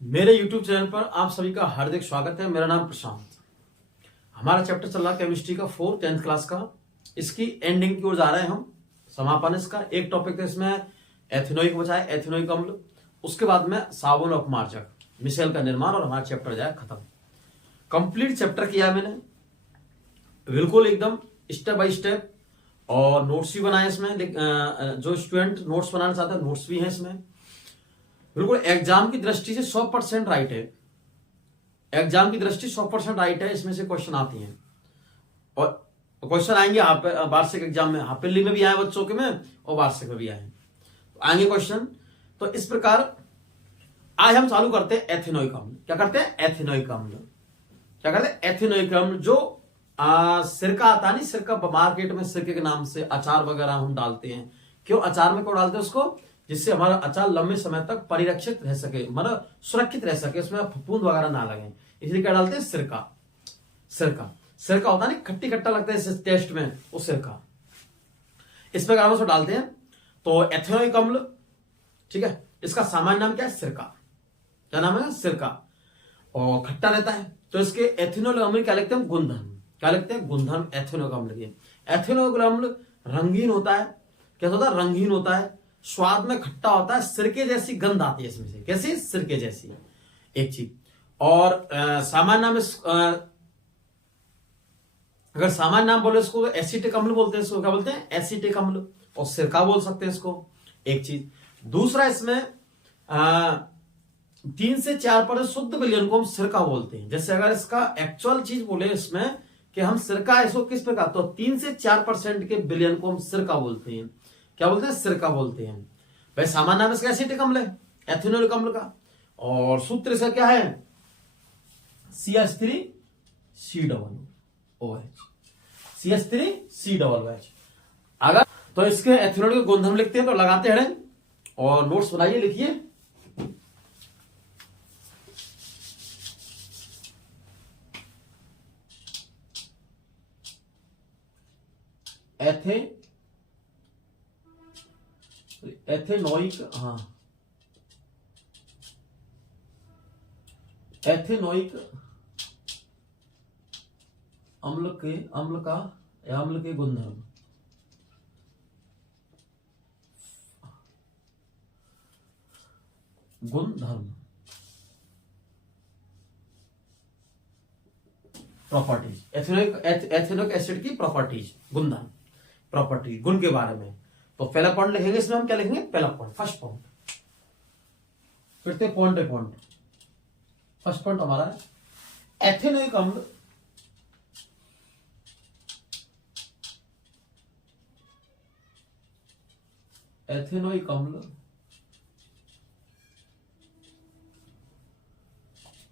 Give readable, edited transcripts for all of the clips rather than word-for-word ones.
मेरे YouTube channel पर आप सभी का हार्दिक स्वागत है। मेरा नाम प्रशांत। हमारा चैप्टर चल रहा है केमिस्ट्री का 4th 10th क्लास का। इसकी एंडिंग की ओर जा रहे हैं हम, समापन इसका। एक टॉपिक था इसमें एथेनोइक बचा है, एथेनोइक अम्ल। उसके बाद में साबुन और अपमार्जक, मिसेल का निर्माण, और हमारा चैप्टर जाए खत्म। कंप्लीट चैप्टर किया मैंने बिल्कुल एकदम स्टेप बाय स्टेप, और नोट्स भी बनाए इसमें। जो स्टूडेंट नोट्स बनाना चाहते हैं नोट्स भी हैं इसमें। बिल्कुल एग्जाम की दृष्टि से 100% राइट है। एग्जाम की दृष्टि 100% राइट है। इसमें से क्वेश्चन आती हैं और क्वेश्चन आएंगे वार्षिक एग्जाम में, हाफ ईयरली में भी आए बच्चों के में, और वार्षिक में भी आए तो आएंगे क्वेश्चन। तो इस प्रकार आज हम चालू करते हैं एथेनोइक अम्ल। क्या करते हैं? एथेनोइक अम्ल। क्या करते हैं? एथेनोइक अम्ल। जो सिरका आता है नहीं, सिरका मार्केट में सिरके के नाम से अचार वगैरह हम डालते हैं। क्यों अचार में क्यों डालते हैं उसको? जिससे हमारा अचार लंबे समय तक परिरक्षित रह सके, मतलब सुरक्षित रह सके, उसमें फफूंद वगैरह ना लगे, इसलिए क्या डालते हैं? सिरका। सिरका सिरका होता है नहीं, खट्टी खट्टा लगता है इस टेस्ट में, वो सिरका। इस प्रकार हम उसको डालते हैं। तो एथेनोइक अम्ल, ठीक है, इसका सामान्य नाम क्या है? सिरका। क्या नाम है? सिरका। और खट्टा रहता है, तो इसके एथेनोइक अम्ल क्या लिखते हैं? गुणधर्म। क्या लिखते हैं? गुणधर्म एथेनोइक अम्ल के। एथेनोइक अम्ल रंगीन होता है। कैसा होता है? रंगीन होता है। स्वाद में खट्टा होता है, सिरके जैसी गंध आती है इसमें से। कैसी? सिरके जैसी। एक चीज। और सामान्य नाम अगर सामान्य नाम बोले इसको तो एसिटिक अम्ल बोलते हैं। इसको क्या बोलते हैं? एसिटिक अम्ल। और सिरका बोल सकते हैं इसको। एक चीज। दूसरा, इसमें 3 से 4% शुद्ध विलयन को हम सिरका बोलते हैं। जैसे अगर इसका एक्चुअल चीज बोले इसमें कि हम सिरका, इसको किस प्रकार, तो 3 से 4% के विलयन को हम सिरका बोलते हैं। क्या बोलते हैं? सिरका बोलते हैं। भाई सामान्य नाम इसका एसिटिक अम्ल है, एथेनोइक अम्ल का। और सूत्र इसका क्या है? CH3COOH। CH3COOH। अगर तो इसके एथेनोइक के गुणधर्म लिखते हैं तो लगाते हैं और नोट्स बनाइए, लिखिए। एथेनोइक, हाँ, एथेनोइक अम्ल के गुणधर्म। गुणधर्म, प्रॉपर्टीज। एथेनोइक एसिड की प्रॉपर्टीज, गुणधर्म, प्रॉपर्टी, गुण के बारे में। तो पहला पॉइंट लिखेंगे इसमें हम। क्या लिखेंगे? पहला पॉइंट, फर्स्ट पॉइंट। फिर से पॉइंट है, पॉइंट। फर्स्ट पॉइंट हमारा है एथेनोइक अम्ल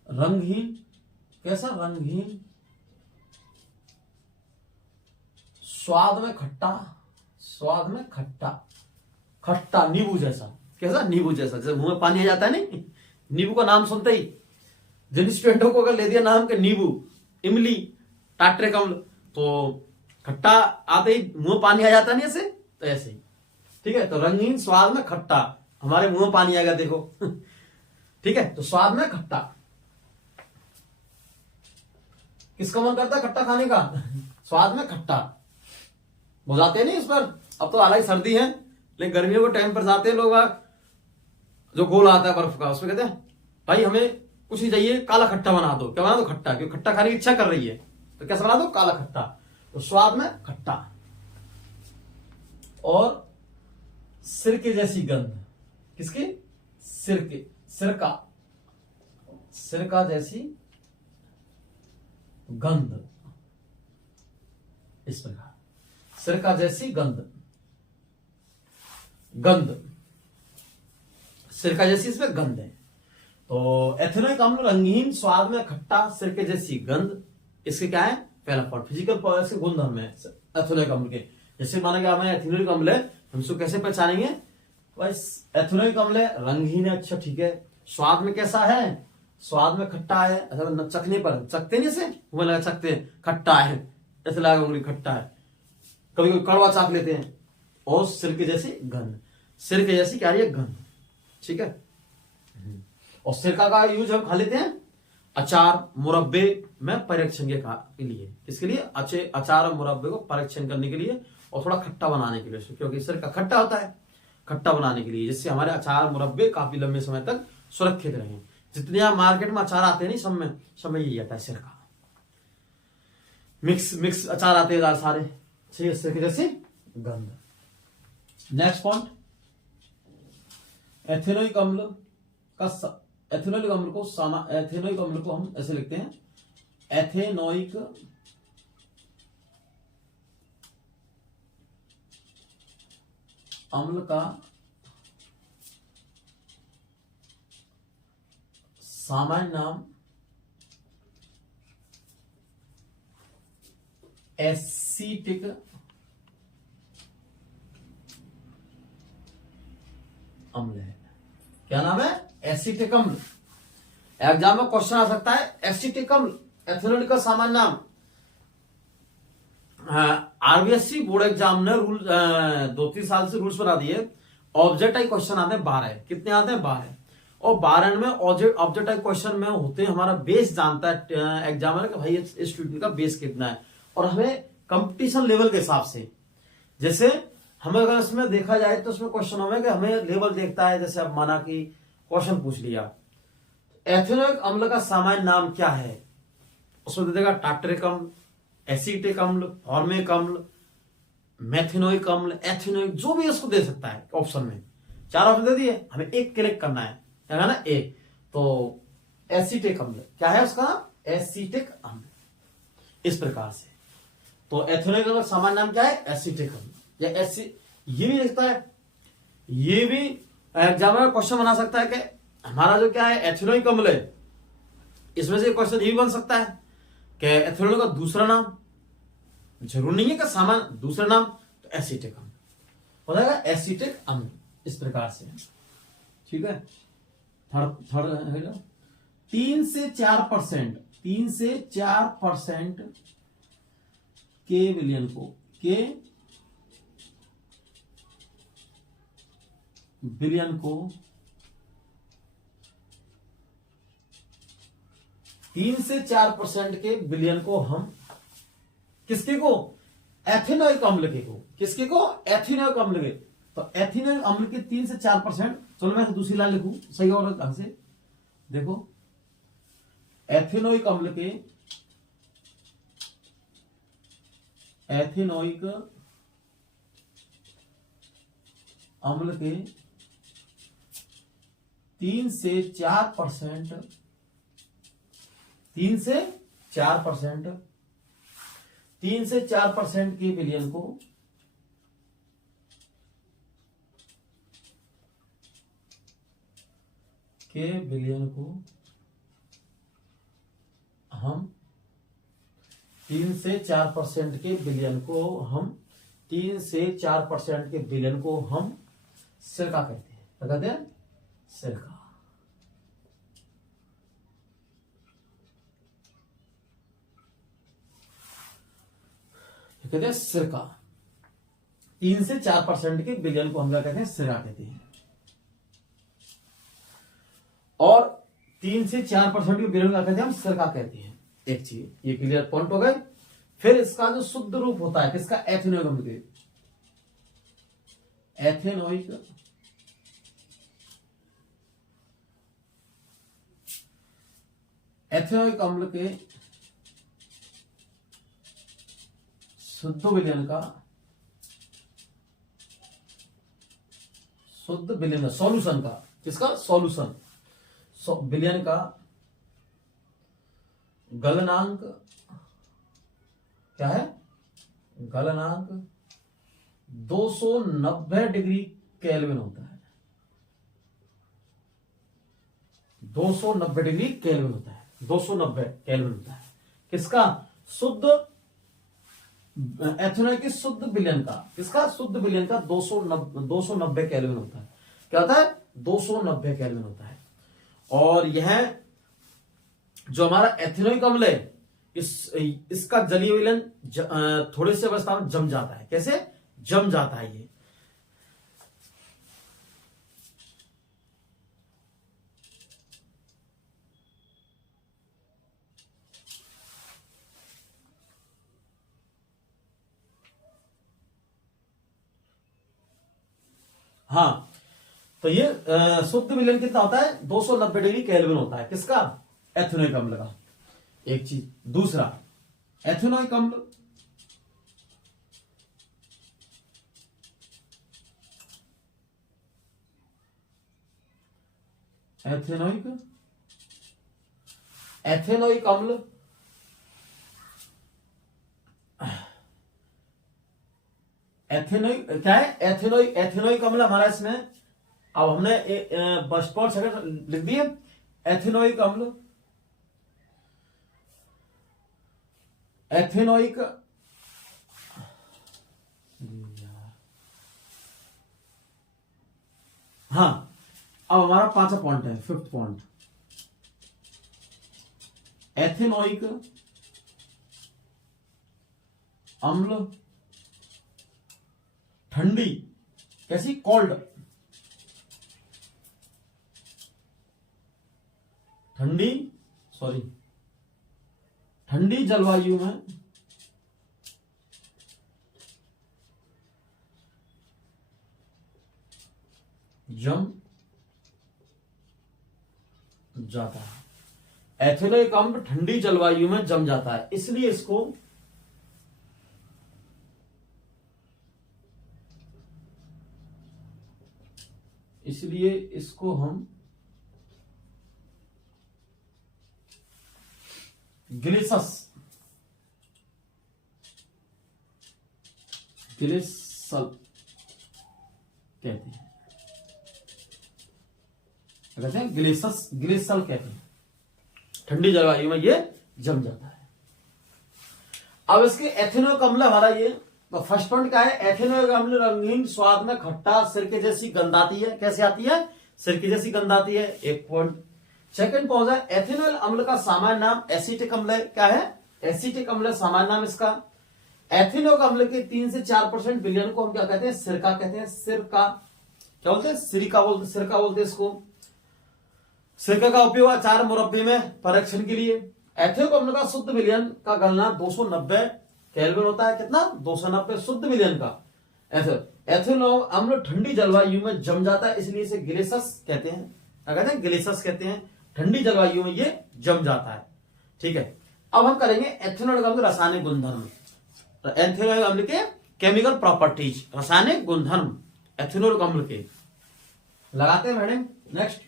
रंगहीन। कैसा? रंगहीन, स्वाद में खट्टा, खट्टा नींबू जैसा। कैसा? नींबू जैसा। जैसे मुंह में पानी आ जाता है नहीं, नींबू का नाम सुनते ही जिन स्टूडेंटों को अगर ले दिया नाम के नींबू, इमली, टाट्रिक अम्ल, तो खट्टा आते ही मुंह में पानी आ जाता नहीं ऐसे, तो ऐसे ही। ठीक है, तो रंगीन, स्वाद में खट्टा, हमारे मुंह में पानी आएगा देखो। ठीक है, तो स्वाद में खट्टा। किसका मन करता है खट्टा खाने का? स्वाद में खट्टा। वो जाते हैं नहीं इस पर, अब तो हालांकि सर्दी है, लेकिन गर्मियों के टाइम पर जाते हैं लोग, जो गोला आता है बर्फ का, उसमें कहते हैं भाई हमें कुछ नहीं चाहिए, काला खट्टा बना दो। क्या बना दो? खट्टा। क्यों? खट्टा खाने की इच्छा कर रही है, तो कैसा बना दो? काला खट्टा। तो स्वाद में खट्टा और सिरके जैसी गंध। किसकी? सिरके, सिरका जैसी गंध। इस प्रकार सिरका जैसी गंध, सिरका जैसी इसमें गंध है। तो एथेनोइक अम्ल रंगीन, स्वाद में खट्टा, सिरके जैसी गंध। इसके क्या है? पहला पॉइंट फिजिकल के गुणधर्म है एथेनोइक अम्ल के। जैसे माना कि हमें एथेनोइक अम्ल है, हम इसको कैसे पहचानेंगे? भाई एथेनोइक अम्ल है, रंगहीन है, अच्छा ठीक है। स्वाद में कैसा है? स्वाद में खट्टा है। अच्छा, चखने पर, चखते नहीं से मुंह लगा चखते हैं, खट्टा है, ऐसे लगा उंगली खट्टा है। कभी कभी कड़वा चाक लेते हैं। और सिरके जैसी गंध, सिरके जैसी क्या है? गंध। ठीक है। और सिरका का यूज हम खा लेते हैं अचार मुरब्बे में परिरक्षण के लिए, इसके लिए अचार और मुरब्बे को परिरक्षण करने के लिए और थोड़ा खट्टा बनाने के लिए, क्योंकि सिरका खट्टा होता है, खट्टा बनाने के लिए, जिससे हमारे अचार मुरब्बे काफी लंबे समय तक सुरक्षित रहें। जितने आप मार्केट में अचार आते हैं नहीं, सब में यही आता है सिरका, मिक्स अचार आते हैं सारे, सिरके जैसे गंध। नेक्स्ट पॉइंट, एथेनोइक अम्ल को हम ऐसे लिखते हैं, एथेनोइक अम्ल का सामान्य नाम एसीटिक अम्ल है। क्या नाम है? एसीटिक अम्ल। एग्जाम में क्वेश्चन आ सकता है एसीटिक अम्ल, एथेनॉल का सामान्य नाम। आरबीएससी बोर्ड एग्जाम ने रूल 2-3 साल से रूल्स बना दिए, ऑब्जेक्ट टाइप क्वेश्चन आते हैं 12। कितने आते हैं? 12। और 12 में ऑब्जेक्ट टाइप क्वेश्चन में होते हैं, हमारा बेस जानता है एग्जामिनर कि भाई इस स्टूडेंट का बेस कितना है, और हमें कंपटीशन लेवल के हिसाब से, जैसे हमें अगर इसमें देखा जाए तो उसमें क्वेश्चनों में कि हमें लेवल देखता है। जैसे अब माना कि क्वेश्चन पूछ लिया एथेनोइक अम्ल का सामान्य नाम क्या है, उसमें दे देगा टार्टरिक अम्ल, एसीटिक अम्ल, फॉर्मिक अम्ल, मेथेनोइक अम्ल, एथेनोइक, जो भी इसको दे सकता है ऑप्शन में। 4 ऑप्शन दे दिए, हमें एक क्लिक करना है, क्या ना ए। तो एसीटिक अम्ल क्या है उसका नाम? एसीटिक अम्ल। इस प्रकार से तो एथेनोइक अम्ल सामान्य नाम क्या है? एसीटिक अम्ल या एसी। ये भी लिखता है, ये भी एग्जामिनर क्वेश्चन बना सकता है कि हमारा जो क्या है एथेनोइक अम्ल है, इसमें से क्वेश्चन ये भी बन सकता है कि एथेनॉल का दूसरा नाम, जरूर नहीं है कि सामान्य दूसरा नाम, तो एसीटिक अम्ल हो जाएगा, एसीटिक अम्ल। इस प्रकार से, ठीक है। थर्ड है 3 से 4% के विलियन को 3 से 4% के विलियन को हम किसके को? एथेनोइक अम्ल के को। किसके को? एथेनोइक अम्ल के। तो एथेनोइक अम्ल के 3 से 4%, चलो मैं दूसरी लाइन लिखूं सही और ढंग से। देखो एथेनोइक अम्ल के 3 से 4% 3 से 4% के विलियन को हम 3 से 4% के विलियन को हम 3 से 4% के विलियन को हम सिरका कहते हैं। क्या कहते हैं? सिरका। कहते हैं सिरका। 3 से 4% के विलियन को हम क्या कहते हैं? सिरका कहते हैं। और 3 से 4% के विलियन क्या कहते हैं? हम सिरका कहते हैं। एक चीज ये क्लियर पॉइंट हो गए। फिर इसका जो शुद्ध रूप होता है किसका? एथेनोइक अम्ल के। एथेनोइक अम्ल के शुद्ध विलियन का सॉल्यूशन का, किसका? सॉल्यूशन विलियन का गलनांक क्या है? गलनांक 290 डिग्री केल्विन होता है। 290 डिग्री केल्विन होता है। 290 केल्विन होता है किसका? शुद्ध एथेनोइक के शुद्ध विलियन का। किसका? शुद्ध विलियन का 290 केल्विन होता है। क्या होता है? 290 केल्विन होता है। और यह जो हमारा एथेनोइक अम्ल है, इसका जलीय विलयन थोड़े से अवस्था में जम जाता है। कैसे जम जाता है? ये हाँ, तो ये शुद्ध विलयन कितना होता है, 290 डिग्री केल्विन होता है। किसका, एथेनोइक अम्ल का। एक चीज, दूसरा एथेनोइक अम्ल एथेनोइक अम्ल एथेनोइक क्या है, एथेनोइक अम्ल हमारा इसमें, अब हमने फर्स्ट और सेकंड लिख दिए। एथेनोइक अम्ल, एथेनोइक हाँ, अब हमारा पांचवा पॉइंट है, फिफ्थ पॉइंट, एथेनोइक अम्ल ठंडी, कैसी, कोल्ड, ठंडी जलवायु में जम जाता है। एथेनोइक अम्ल ठंडी जलवायु में जम जाता है, इसलिए इसको हम ग्लिसस ग्लिसल कहते हैं, ग्लिसल कहते हैं। ठंडी जलवायु में ये जम जाता है। अब इसके एथेनोइक अम्ल हमारा ये, तो फर्स्ट पॉइंट क्या है, एथेनोइक अम्ल रंगीन, स्वाद में खट्टा, सिरके जैसी गंध आती है। कैसे आती है, सिरके जैसी गंध आती है, एक पॉइंट। सेकंड पॉइंट है, एथेनोइक अम्ल का सामान्य नाम एसिटिक अम्ल है। क्या है, एसिटिक अम्ल, सामान्य नाम इसका। एथेनोइक अम्ल के 3 से 4% विलयन को हम क्या कहते हैं, सिरका कहते हैं। सिरका क्या बोलते हैं, सिरका बोलते हैं इसको। सिरका का उपयोग अचार मुरब्बे में परीक्षण के लिए। एथेनोइक अम्ल का शुद्ध विलयन का गलना 290 केल्विन होता है। कितना, 290 शुद्ध विलयन का। एथेनोइक अम्ल ठंडी जलवायु में जम जाता है, इसलिए इसे ग्लेसस कहते हैं। क्या कहते हैं, ग्लेसस कहते हैं। ठंडी जलवायु में ये जम जाता है। ठीक है, अब हम करेंगे एथेनोइक अम्ल के रासायनिक गुणधर्म। तो एथेनोइक अम्ल के केमिकल प्रॉपर्टीज, रासायनिक गुणधर्म एथेनोइक अम्ल के लगाते हैं मैडम। नेक्स्ट,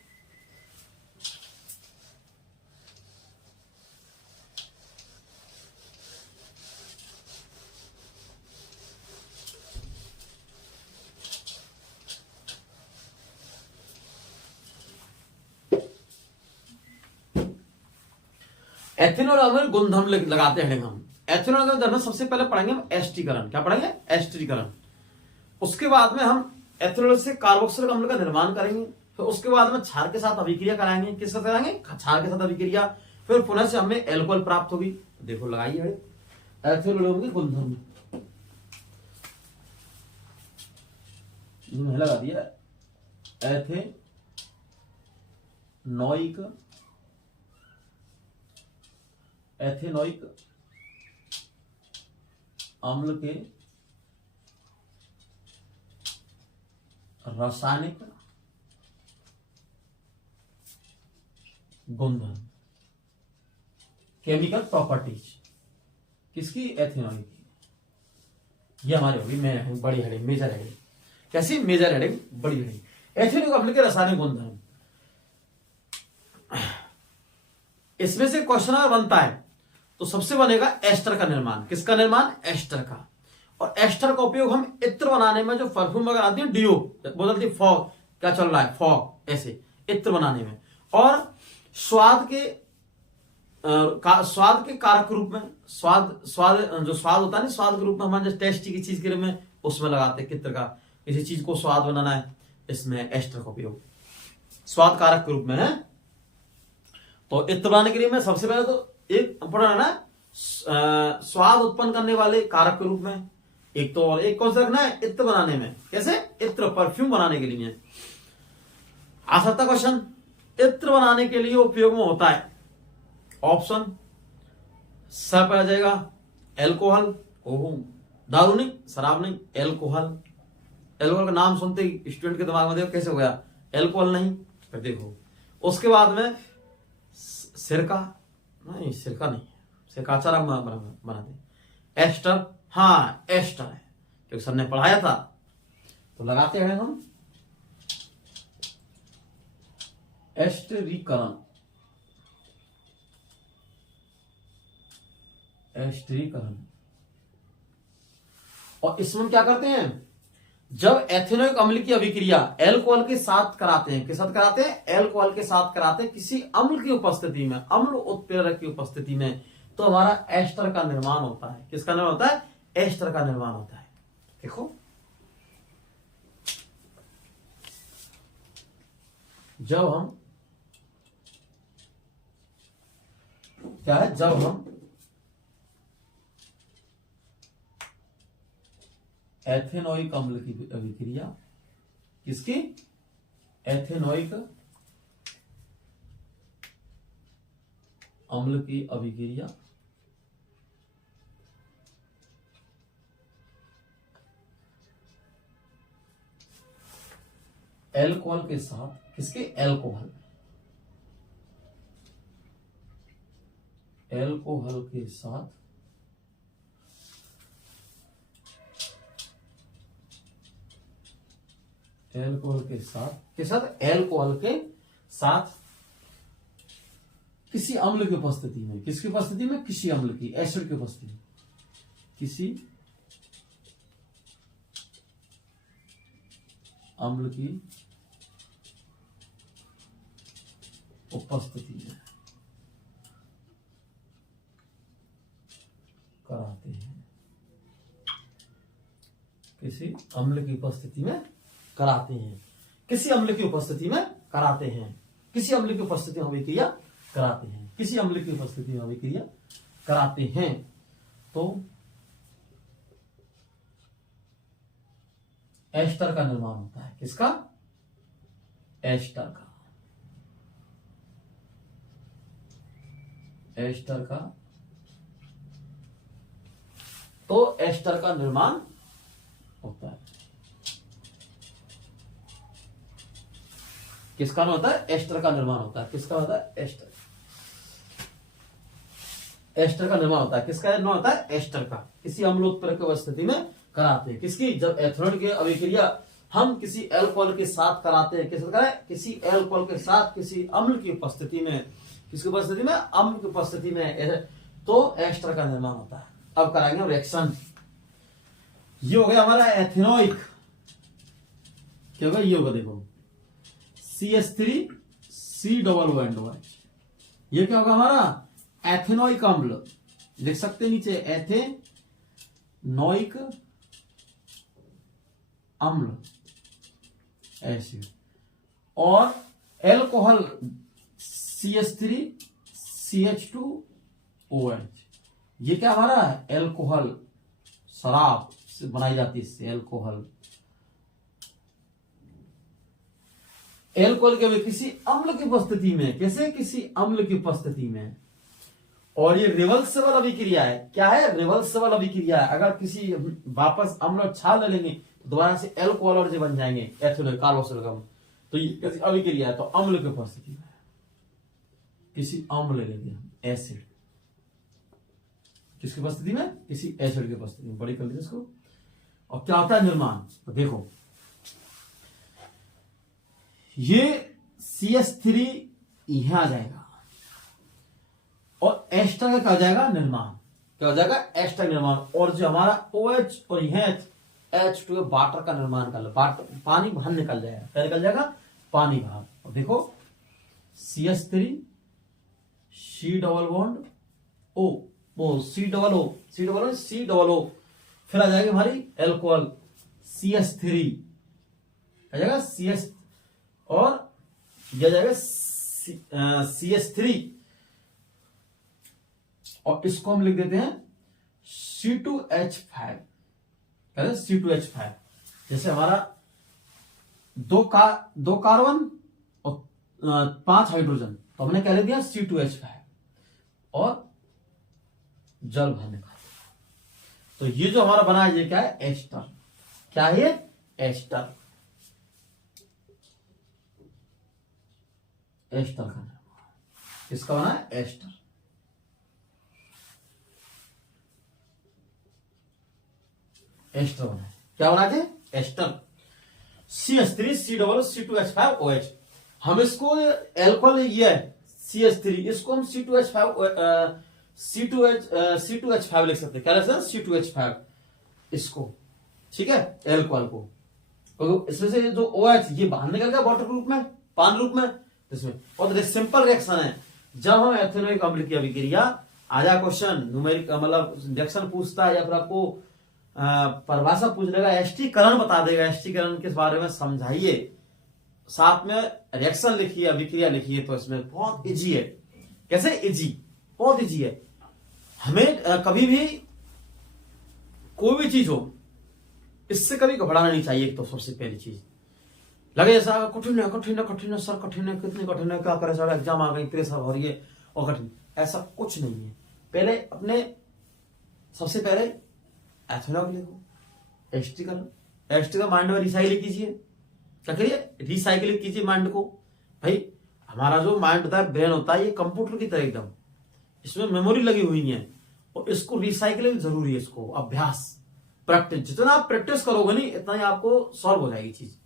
एथेनोइक अम्ल गुणधर्म लगाते हैं हम। एथेनोइक अम्ल सबसे पहले पढ़ेंगे हम एस्टरीकरण। क्या पढ़ेंगे, एस्टरीकरण। उसके बाद में हम एथेनोइक से कार्बोक्सिलिक अम्ल का निर्माण करेंगे। फिर उसके बाद में क्षार के साथ अभिक्रिया कराएंगे। किस साथ कराएंगे, क्षार के साथ अभिक्रिया। फिर पुनः से हमें एल्कोहल प्राप्त होगी। देखो लगाइए एथेनोइक के गुणधर्म, लगा दिया। एथेनोइक अम्ल के रासायनिक गुणधर्म, केमिकल प्रॉपर्टीज किसकी, एथेनोइक की। ये हमारी होगी बड़ी हेडिंग, मेजर हेडिंग। कैसी, मेजर हेडिंग, बड़ी हेडिंग। एथेनोइक अम्ल के रासायनिक गुणधर्म, इसमें से क्वेश्चन अगर बनता है तो सबसे बनेगा एस्टर का निर्माण। किसका निर्माण, एस्टर का। और एस्टर का उपयोग हम इत्र बनाने में, जो परफ्यूम वगैरह आती है, डियो बोलती, फॉग क्या चल रहा है, फॉग, ऐसे इत्र बनाने में। और स्वाद के कारक रूप में, स्वाद जो स्वाद होता है ना, स्वाद के रूप में हमारे टेस्टी की चीज के रूप में उसमें लगाते हैं इत्र का। किसी चीज को स्वाद बनाना है, इसमें एस्टर का उपयोग स्वाद कारक के रूप में है। तो इत्र बनाने के लिए मैं सबसे पहले तो एक पढ़ा ना, स्वाद उत्पन्न करने वाले कारक के रूप में एक, तो और एक कौन सा रखना है, इत्र बनाने में। कैसे, इत्र, परफ्यूम बनाने के लिए। आ सकता क्वेश्चन, इत्र बनाने के लिए उपयोग में होता है, ऑप्शन स पे आ जाएगा, एल्कोहल, दारू नहीं, शराब नहीं, एल्कोहल। एल्कोहल का नाम सुनते ही स्टूडेंट के दिमाग में देखो कैसे हो गया, एल्कोहल नहीं। फिर देखो उसके बाद में सिरका, नहीं सिरका नहीं, सिरका अचार हम बनाते हैं। एस्टर, हाँ एस्टर है क्योंकि सर ने पढ़ाया था, तो लगाते हैं हम एस्टरीकरण, एस्टरीकरण। और इसमें क्या करते हैं, जब एथेनोइक अम्ल की अभिक्रिया एल्कोहल के साथ कराते हैं, किस साथ कराते हैं, एल्कोहल के साथ कराते हैं किसी अम्ल की उपस्थिति में, अम्ल उत्प्रेरक की उपस्थिति में, तो हमारा एस्टर का निर्माण होता है। किसका निर्माण होता है, एस्टर का निर्माण होता है। देखो जब हम क्या है, जब हम एथेनोइक अम्ल की अभिक्रिया, किसकी, एथेनोइक अम्ल की अभिक्रिया एल्कोहल के साथ, किसके, एल्कोहल, एल्कोहल के साथ एल्कोहल के साथ एल्कोहल के साथ किसी अम्ल की उपस्थिति में, किसकी उपस्थिति में, किसी अम्ल की, एसिड की उपस्थिति में, किसी अम्ल की उपस्थिति में कराते हैं, किसी अम्ल की उपस्थिति में कराते हैं, किसी अम्ल की उपस्थिति में कराते हैं, किसी अम्ल की उपस्थिति में अभिक्रिया कराते हैं, किसी अम्ल की उपस्थिति में अभिक्रिया कराते हैं। तो एस्टर का निर्माण होता है, किसका, एस्टर का, एस्टर का, तो एस्टर का निर्माण होता है, किसका होता है, एस्टर का निर्माण होता है, किसका होता है, एस्टर, एस्टर का निर्माण होता है, किसका निर्माण होता है, एस्टर का, किसी अम्लोत्प्रेरक उपस्थिति में कराते हैं, किसकी, जब एथेनॉल की अभिक्रिया हम किसी एल्कोहल के साथ कराते हैं, किसके कराए, किसी एल्कोहल के साथ किसी अम्ल की उपस्थिति में, किसकी उपस्थिति में, अम्ल की उपस्थिति में, तो एस्टर का निर्माण होता है। अब कराएंगे रिएक्शन। ये हो गया हमारा एथेनोइक, क्या होगा, ये होगा देखो CH3COOH, ये क्या होगा हमारा, एथेनोइक अम्ल, लिख सकते नीचे, एथेनोइक अम्ल एसिड, और एल्कोहल CH3CH2OH, ये क्या हमारा है, एल्कोहल, शराब से बनाई जाती है इससे, एल्कोहल, एल्कोहल के किसी अम्ल की उपस्थिति में, कैसे, किसी अम्ल की उपस्थिति में। और ये रिवर्सिबल अभिक्रिया है, क्या है, रिवर्सिबल अभिक्रिया है। अगर किसी वापस अम्ल छाल ले लेंगे तो दोबारा से एल्कोहल और जो बन जाएंगे एथेनॉल कार्बोक्सिल, तो ये कैसी अभिक्रिया है, तो अम्ल की उपस्थिति में, किसी अम्ल ले लेंगे हम, एसिड, किसकी उपस्थिति में, किसी एसिड की उपस्थिति में, बड़ी कर लीजिए इसको। और क्या होता है निर्माण, तो देखो ये CH3 यहां आ जाएगा और एस्टर का क्या हो जाएगा, निर्माण, क्या हो जाएगा, एस्टर निर्माण, और जो हमारा OH और यह H2 वाटर का निर्माण कर, पानी बाहर निकल जाएगा, क्या निकल जाएगा, पानी बाहर। और देखो CH3 C double bond O, वो C डबल O, फिर आ जाएगी हमारी एल्कोहल CH3, आ जाएगा CH, और यह जाएगा CH3, और इसको हम लिख देते हैं C2H5, C2H5, जैसे हमारा दो कार्बन और 5 हाइड्रोजन, तो हमने क्या लिख दिया, C2H5, और जल बाहर निकाल। तो ये जो हमारा बना है, ये क्या है, एस्टर, क्या है ये, एस्टर, एस्टर का निर्माण किसका बना है? एस्टर। एस्टर बना है, क्या बना थे? एस्टर। CH3COO2H5OH, हम इसको एल्कोहल ये है CH3, इसको हम C2H5 लिख सकते हैं। क्या लिख सकते हैं? C2H5 इसको, ठीक है, एल्कोहल को। तो इसमें से जो OH ये बाहर निकल गया वाटर ग्रुप में, पानी रूप में, इसमें। और सिंपल रिएक्शन है, जब हम एथेनोइक अम्ल की अभिक्रिया, आजा क्वेश्चन न्यूमेरिक मतलब रिएक्शन पूछता है या फिर आपको परिभाषा पूछ लेगा, एस्टीकरण बता देगा, एस्टीकरण के बारे में समझाइए, साथ में रिएक्शन लिखिए, अभिक्रिया लिखिए, तो इसमें बहुत इजी है। कैसे इजी? बहुत इजी है। हमें कभी भी कोई भी चीज हो, इससे कभी घबराना नहीं चाहिए। तो सबसे पहली चीज लगे ऐसा कठिन है, कठिन है, कठिन है सर, कठिन है, कितनी कठिन है, क्या करे सर, एग्जाम आ गई, प्रेशर हो रही है और कठिन, ऐसा कुछ नहीं है। पहले अपने सबसे पहले एथेनॉल लिखो, एस्टीकरण, एस्टीकरण माइंड में रिसाइकिल कीजिए। क्या करिए? रिसाइकिल कीजिए माइंड को। भाई हमारा जो माइंड होता है, ब्रेन होता है, ये कंप्यूटर की तरह एकदम, इसमें मेमोरी लगी हुई है और इसको रिसाइकिलिंग जरूरी है। इसको अभ्यास, प्रैक्टिस, जितना आप प्रैक्टिस करोगे नहीं इतना ही आपको सॉल्व हो जाएगी चीज।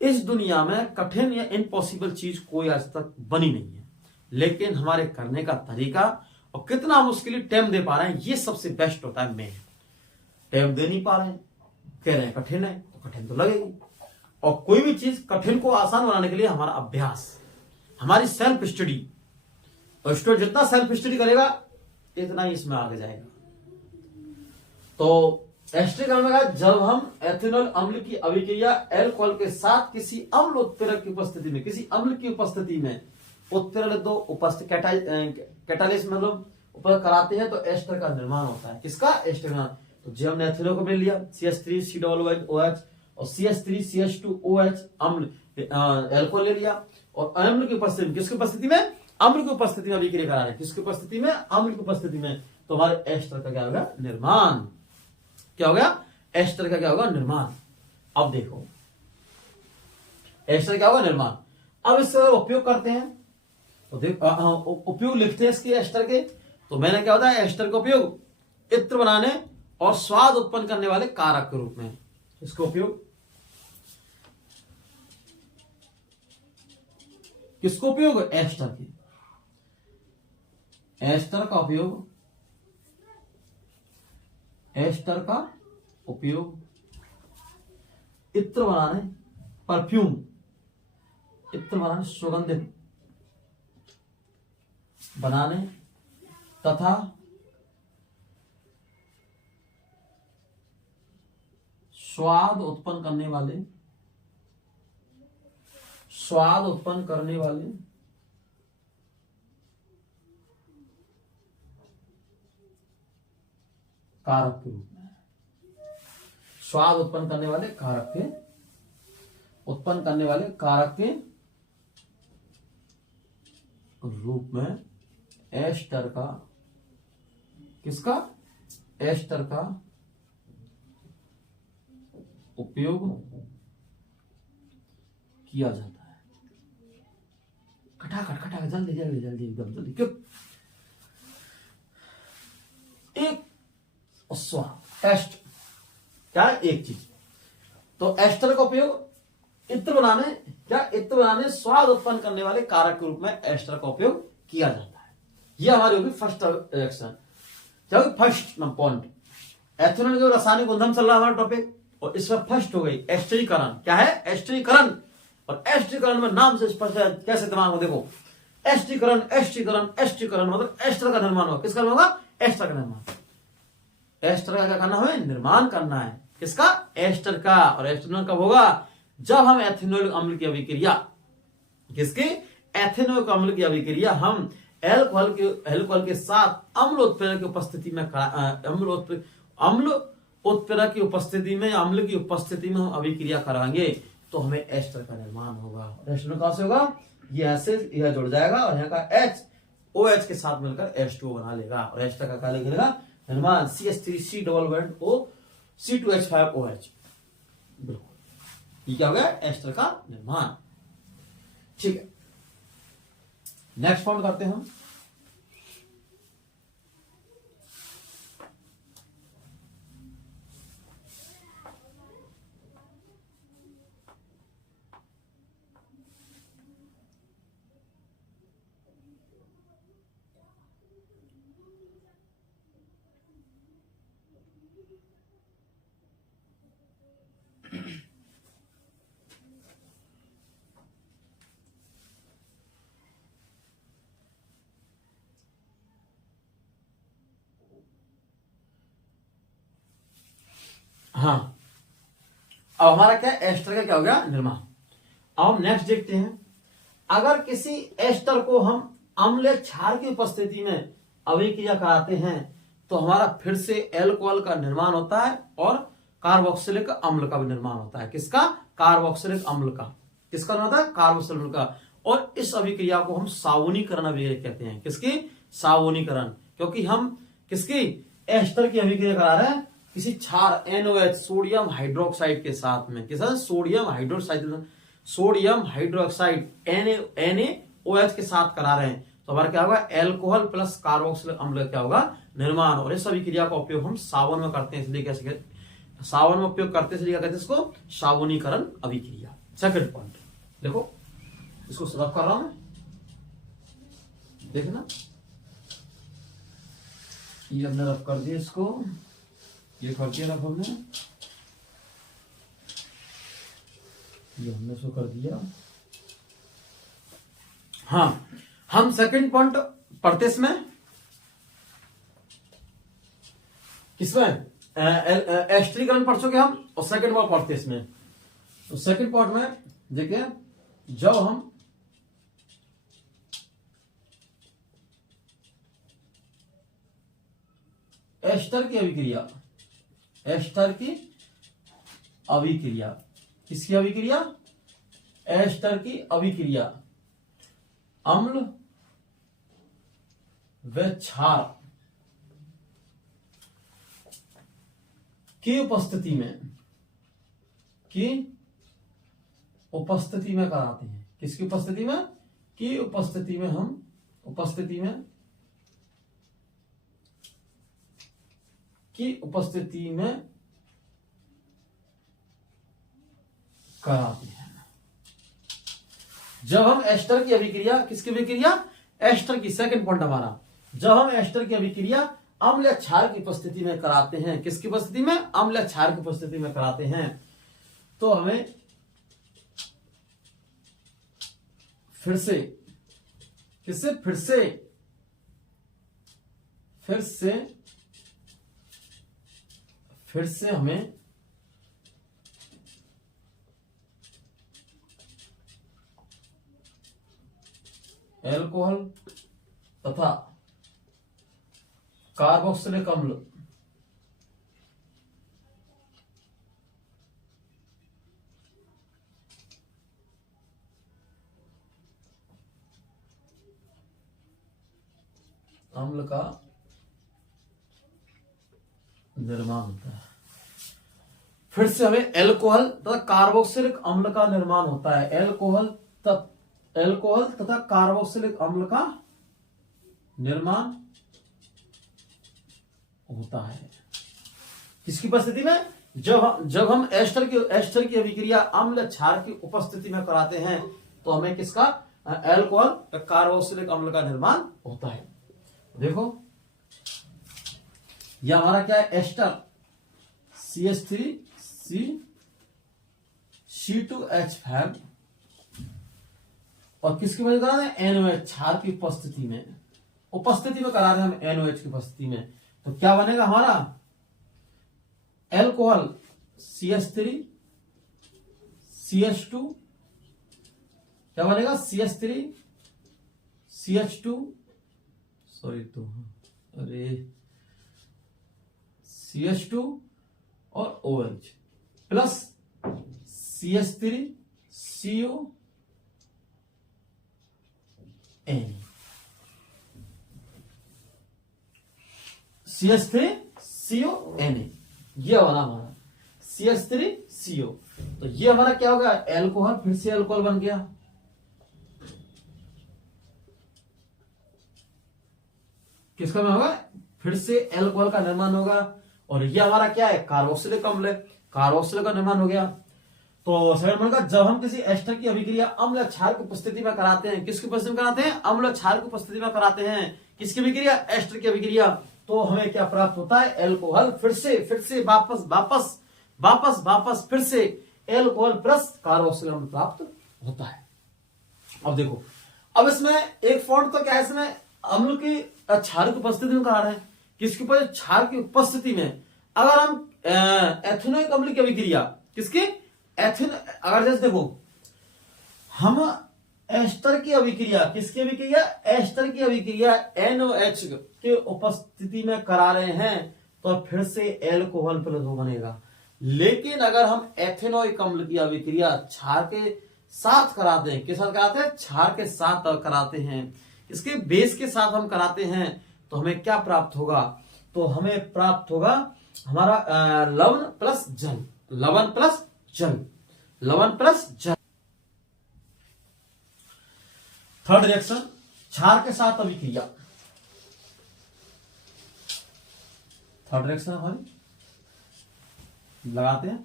इस दुनिया में कठिन या इम्पॉसिबल चीज कोई आज तक बनी नहीं है, लेकिन हमारे करने का तरीका और कितना हम उसके लिए टाइम दे पा रहे हैं, ये सबसे बेस्ट होता है। मेन टाइम दे नहीं पा रहे हैं, कह रहे हैं कठिन है, तो कठिन तो लगेगी। और कोई भी चीज कठिन को आसान बनाने के लिए हमारा अभ्यास, हमारी सेल्फ स्टडी, और स्टूडेंट जितना सेल्फ स्टडी करेगा इतना ही इसमें आगे जाएगा। तो एस्टीकरण में जब हम एथेनॉल अम्ल की अभिक्रिया एल्कोहल के साथ किसी अम्ल उत्प्रेरक की उपस्थिति में, किसी अम्ल की उपस्थिति में, उत्प्रेरक दो उपस्थित कैटालिस्ट मतलब उपयोग कराते हैं, तो एस्टर का निर्माण होता है। किसका? एस्टर का। तो जब हमने एथेनॉल को मिल लिया, CH3COOH और CH3CH2OH अम्ल एल्कोहल ले लिया, और अम्ल की उपस्थिति में, किसकी उपस्थिति में? अम्ल की उपस्थिति में अभिक्रिया करा रहे हैं। किसकी उपस्थिति में? अम्ल की उपस्थिति में। तो हमारे एस्टर का क्या होगा? निर्माण। क्या हो गया? एस्टर का क्या होगा? निर्माण। अब देखो एस्टर क्या होगा? निर्माण। अब इससे उपयोग करते हैं, तो देखो उपयोग लिखते हैं इसके एस्टर के। तो मैंने क्या होता है? एस्टर का उपयोग इत्र बनाने और स्वाद उत्पन्न करने वाले कारक के रूप में। इसका उपयोग किसको उपयोग? एस्टर की। एस्टर का उपयोग, एस्टर का उपयोग इत्र बनाने, परफ्यूम, इत्र बनाने, सुगंधित बनाने तथा स्वाद उत्पन्न करने वाले, स्वाद उत्पन्न करने वाले कारक के रूप में, स्वाद उत्पन्न करने वाले कारक के, उत्पन्न करने वाले कारक के रूप में एस्टर का, किसका? एस्टर का उपयोग किया जाता है। खटाखट खटाखट, जल्दी जल्दी जल्दी, एकदम जल्दी। क्यों? एक स्वाद, एस्ट क्या है? एक चीज। तो एस्टर का उपयोग इत्र बनाने, क्या? इत्र बनाने, स्वाद उत्पन्न करने वाले कारक के रूप में एस्टर का उपयोग किया जाता है। यह हमारी होगी फर्स्ट रिएक्शन। क्या होगी? First point. एथेनॉल जो रासायनिक गुणधर्म चल रहा है हमारा टॉपिक, और इसमें फर्स्ट हो गई एस्टरीकरण। क्या है? एस्टरीकरण। और एस्टरीकरण में नाम से स्पष्ट है, कैसे दिमाग में देखो, एस्टरीकरण, एस्टरीकरण, एस्टरीकरण मतलब एस्टर का निर्माण होगा। किसका होगा? एस्टर का निर्माण। एस्टर का क्या करना है? निर्माण करना है। किसका? एस्टर का। और एस्टर कब होगा? जब हम एथेनॉइक अम्ल की अभिक्रिया, किसकी? एथेनॉइक अम्ल की अभिक्रिया हम एल्कोहल के साथ अम्ल उत्प्रेरक की उपस्थिति में, अम्ल उत्प्रेरक की उपस्थिति में, अम्ल की उपस्थिति में हम अभिक्रिया कराएंगे, तो हमें एस्टर का निर्माण होगा। एस्टर कहां से होगा? ये ऐसे यह जुड़ जाएगा और यहाँ का H OH के साथ मिलकर H2O बना लेगा, और एस्टर का क्या लिखेगा? निर्माण। CH3C double bond O C2H5OH। बिल्कुल ये क्या हो गया, एस्टर का निर्माण। ठीक है, नेक्स्ट पॉइंट करते हैं हम। हाँ, अब हमारा क्या, एस्टर का क्या हो गया, निर्माण। अब हम नेक्स्ट देखते हैं, अगर किसी एस्टर को हम अम्ल क्षार की उपस्थिति में अभिक्रिया कराते हैं तो हमारा फिर से एल्कोहल का निर्माण होता है और कार्बोक्सिलिक अम्ल का भी निर्माण होता है। किसका, कार्बोक्सिलिक अम्ल का। किसका निर्माण होता है, कार्बोक्सिलिक अम्ल का। और इस अभिक्रिया को हम सावनीकरण अभिक्रिया कहते हैं। किसकी, सावनीकरण, क्योंकि हम किसकी, एस्टर की अभिक्रिया करा रहे हैं किसी क्षार NOH सोडियम हाइड्रोक्साइड के साथ में। किसा, सोडियम हाइड्रोक्साइड NaOH के साथ करा रहे हैं, तो हमारा क्या होगा, एल्कोहल प्लस कार्बोक्सिलिक अम्ल क्या होगा, निर्माण। और इस अभिक्रिया का उपयोग हम सावन में करते हैं, इसलिए कैसे, सावन में उपयोग करते हैं इसलिए क्या कहते हैं इसको, सावनीकरण अभिक्रिया। सेकंड पॉइंट देखो, इसको रफ कर रहा हूं मैं, देखना, ये हमने रफ कर दिया, इसको ये कर दिया रफ हमने, ये हमने इसको कर दिया। हाँ, हम सेकंड पॉइंट पढ़ते इसमें, किसमें, एस्टरीकरण पढ़ चुके हम, और सेकंड पॉइंट पढ़ते इसमें। तो सेकंड पॉइंट में देखिए, जब हम एस्टर की अभिक्रिया, एस्टर की अभिक्रिया, किसकी अभिक्रिया, एस्टर की अभिक्रिया अम्ल व क्षार की उपस्थिति में, की उपस्थिति में कराते हैं। किसकी उपस्थिति में, की उपस्थिति में हम, उपस्थिति में, की उपस्थिति में कराते हैं। जब हम एस्टर की अभिक्रिया, किसकी अभिक्रिया, एस्टर की, सेकंड पॉइंट हमारा, जब हम एस्टर की अभिक्रिया अम्ल या क्षार की उपस्थिति में कराते हैं, किसकी उपस्थिति में, अम्ल या क्षार की उपस्थिति में कराते हैं, तो हमें फिर से, किससे, फिर से हमें एल्कोहल तथा कार्बोक्सिलिक अम्ल का निर्माण होता है। फिर से हमें एल्कोहल तथा कार्बोक्सिलिक अम्ल का निर्माण होता है। एल्कोहल तथा कार्बोक्सिलिक अम्ल का निर्माण होता है। किसकी उपस्थिति में, जब हम एस्टर की अभिक्रिया अम्ल क्षार की उपस्थिति में कराते हैं तो हमें किसका, एल्कोहल कार्बोक्सिलिक अम्ल का निर्माण होता है। देखो, यह हमारा क्या है, एस्टर CH3C2H5 और किसकी वजह करा रहे हैं, NOH क्षार की उपस्थिति में करा रहे हैं हम, NOH की उपस्थिति में। तो क्या बनेगा हमारा, एल्कोहल CH3CH2, क्या बनेगा, CH3CH2, सॉरी तो, अरे CH2 और OH प्लस CH3CONA, CH3CONA, यह बना हमारा CH3CO। तो ये हमारा क्या होगा, एल्कोहल, फिर से एल्कोहल बन गया। किसका में होगा, फिर से एल्कोहल का निर्माण होगा। और ये हमारा क्या है, कार्बोक्सिलिक अम्ल है, कार्बोक्सिलिक का निर्माण हो गया। तो सेकंड पॉइंट का, जब हम किसी एस्टर की अभिक्रिया अम्ल क्षार की उपस्थिति में कराते हैं, किसकी उपस्थिति में कराते हैं, अम्ल क्षार की उपस्थिति में कराते हैं, किसकी अभिक्रिया, एस्टर की अभिक्रिया, तो हमें क्या प्राप्त होता है, एल्कोहल, फिर से वापस फिर से एल्कोहल प्लस कार्बोक्सिलिक अम्ल प्राप्त होता है। अब देखो, अब इसमें एक पॉइंट तो क्या है, इसमें अम्ल की क्षार की उपस्थिति में करा रहे हैं, किसके ऊपर, क्षार की उपस्थिति में। अगर हम एथेनोइक अम्ल की अभिक्रिया, किसकी, एथेन, अगर जैसे देखो हम एस्टर की अभिक्रिया, किसकी अभिक्रिया, एस्टर की अभिक्रिया NOH के उपस्थिति में करा रहे हैं, तो फिर से एल्कोहल प्लस O बनेगा। लेकिन अगर हम एथेनोइक अम्ल की अभिक्रिया क्षार के साथ कराते हैं, किस साथ कराते हैं, क्षार के साथ कराते हैं, इसके बेस के साथ हम कराते हैं, तो हमें क्या प्राप्त होगा, तो हमें प्राप्त होगा हमारा लवण प्लस जल, लवण प्लस जल। थर्ड रिएक्शन, क्षार के साथ अभिक्रिया। थर्ड रिएक्शन हमारी लगाते हैं,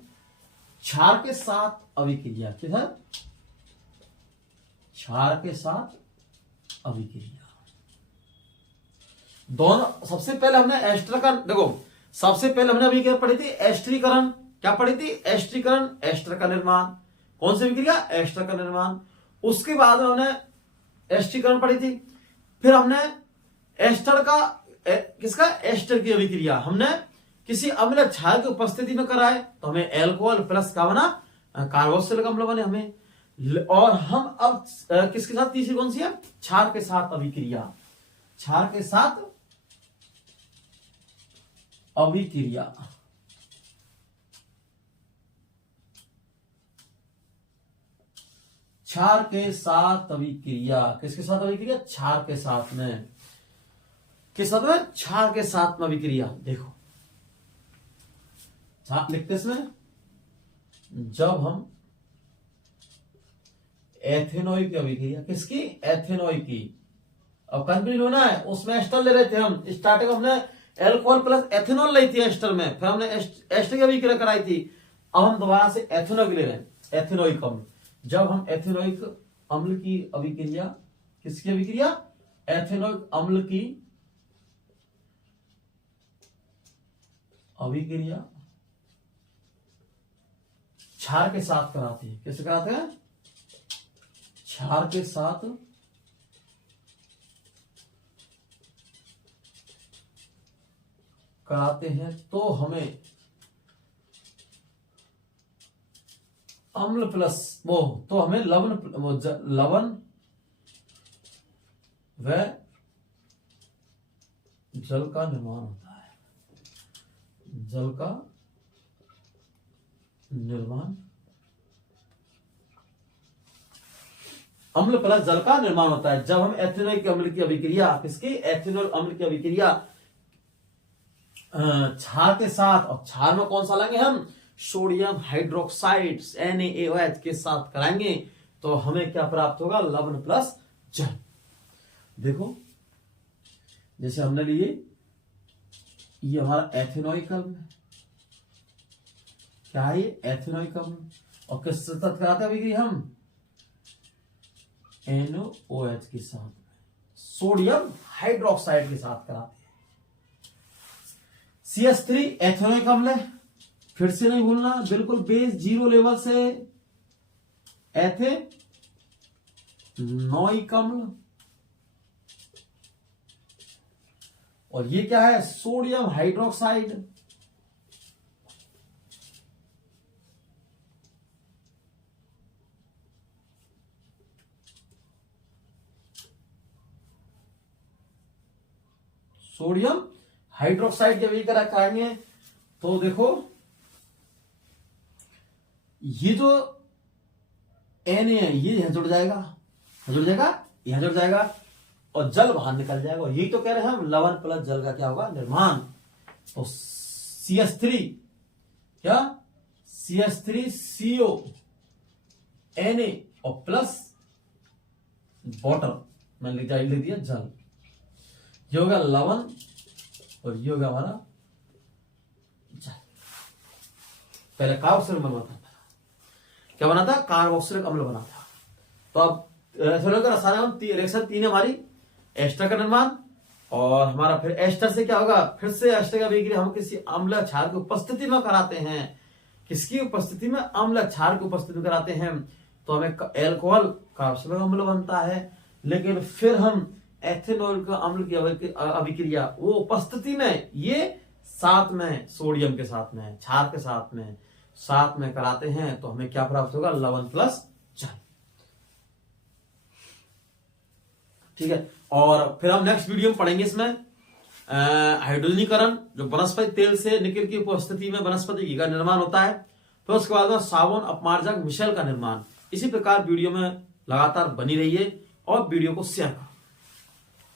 क्षार के साथ अभिक्रिया, किधर, क्षार के साथ अभिक्रिया। दोनों, सबसे पहले हमने एस्टर का, देखो सबसे पहले हमने अभी क्या पढ़ी थी, एस्टरीकरण, क्या पढ़ी थी, एस्टरीकरण, एस्टर का निर्माण, कौन सी अभिक्रिया, एस्टर का निर्माण। उसके बाद हमने एस्टरीकरण पढ़ी थी, फिर हमने एस्टर का, किसका, एस्टर की अभिक्रिया हमने किसी अम्ल क्षार की उपस्थिति में कराए, तो हमें एल्कोहल प्लस का बना, कार्बोक्सिलिक अम्ल बने हमें। और हम अब किसके साथ, तीसरी कौन सी है, क्षार के साथ अभिक्रिया, क्षार के साथ अभिक्रिया। क्षार के साथ अभिक्रिया, किसके साथ अभिक्रिया, क्षार के साथ में, किस साथ में, क्षार के साथ में अभिक्रिया। देखो छाप लिखते इसमें, जब हम एथेनोइक की अभिक्रिया, किसकी, एथेनोइक की, अब कंफ्यूज होना है, उसमें एस्टर ले रहे थे हम, स्टार्टिंग हमने एल्कोहल प्लस एथेनॉल ली थी एस्टर में, फिर हमने एस्टर की अभिक्रिया कराई थी, अब हम दोबारा से एथेनोइक ले रहे हैं, एथेनोइक अम्ल। जब हम एथेनोइक अम्ल की अभिक्रिया, किसकी अभिक्रिया, एथेनोइक अम्ल की अभिक्रिया क्षार के साथ कराते हैं, किससे कराते हैं, क्षार के साथ कराते हैं, तो हमें अम्ल प्लस वो, तो हमें लवण व जल का निर्माण होता है, जल का निर्माण, अम्ल प्लस जल का निर्माण होता है जब हम एथेनोइक अम्ल की अभिक्रिया, किसकी, एथेनॉल अम्ल की अभिक्रिया क्षार के साथ, और क्षार में कौन सा लेंगे हम, सोडियम हाइड्रोक्साइड NaOH के साथ कराएंगे, तो हमें क्या प्राप्त होगा, लवण प्लस जल। देखो जैसे हमने लिए, ये हमारा एथेनोइक अम्ल है, क्या है ये, एथेनोइक अम्ल, और किसके साथ कराते हैं अभिक्रिया हम, NaOH के साथ, सोडियम हाइड्रोक्साइड के साथ कराते हैं। CH3 एथेनोइक अम्ल है, फिर से नहीं भूलना, बिल्कुल बेस जीरो लेवल से, एथेनोइक अम्ल, और ये क्या है, सोडियम हाइड्रोक्साइड, सोडियम हाइड्रोक्साइड जब एक कराएंगे, तो देखो ये जो Na है, ये यहां जुड़ जाएगा, यहां जुड़ जाएगा, और जल बाहर निकल जाएगा। यही तो कह रहे हैं हम, लवण प्लस जल का क्या होगा, निर्माण। तो CH3 क्या, CH3CO Na और प्लस वाटर, मैंने लिख दिया जल। ये होगा लवण और ये होगा हमारा जल। पहले कार्बोक्सिलिक अम्ल बना था, क्या बना था? कार्बोक्सिलिक अम्ल बना था। तो अब एथेनॉल का रासायनिक रिएक्शन 3 है हमारी, एस्टर का निर्माण, और हमारा फिर एस्टर से क्या होगा? फिर से एस्टर का अभिक्रिया हम किसी अम्ल क्षार की उपस्थिति में कराते हैं। किसकी उपस्थिति में? अम्ल क्षार की उपस्थिति में कराते हैं, तो हमें एल्कोहल कार्बोक्सिलिक अम्ल बनता है। लेकिन फिर हम एथेनॉल का अम्ल की अभिक्रिया वो उपस्थिति में, ये साथ में सोडियम के साथ में, क्षार के साथ में कराते हैं, तो हमें क्या प्राप्त होगा? लवण प्लस जल। ठीक है, और फिर हम नेक्स्ट वीडियो में पढ़ेंगे इसमें हाइड्रोजनीकरण, जो वनस्पति तेल से निकल की उपस्थिति में वनस्पति घी का निर्माण होता है। फिर उसके बाद में साबुन अपमार्जक मिश्रण का निर्माण। इसी प्रकार वीडियो में लगातार बनी रहिए और वीडियो को शेयर करें।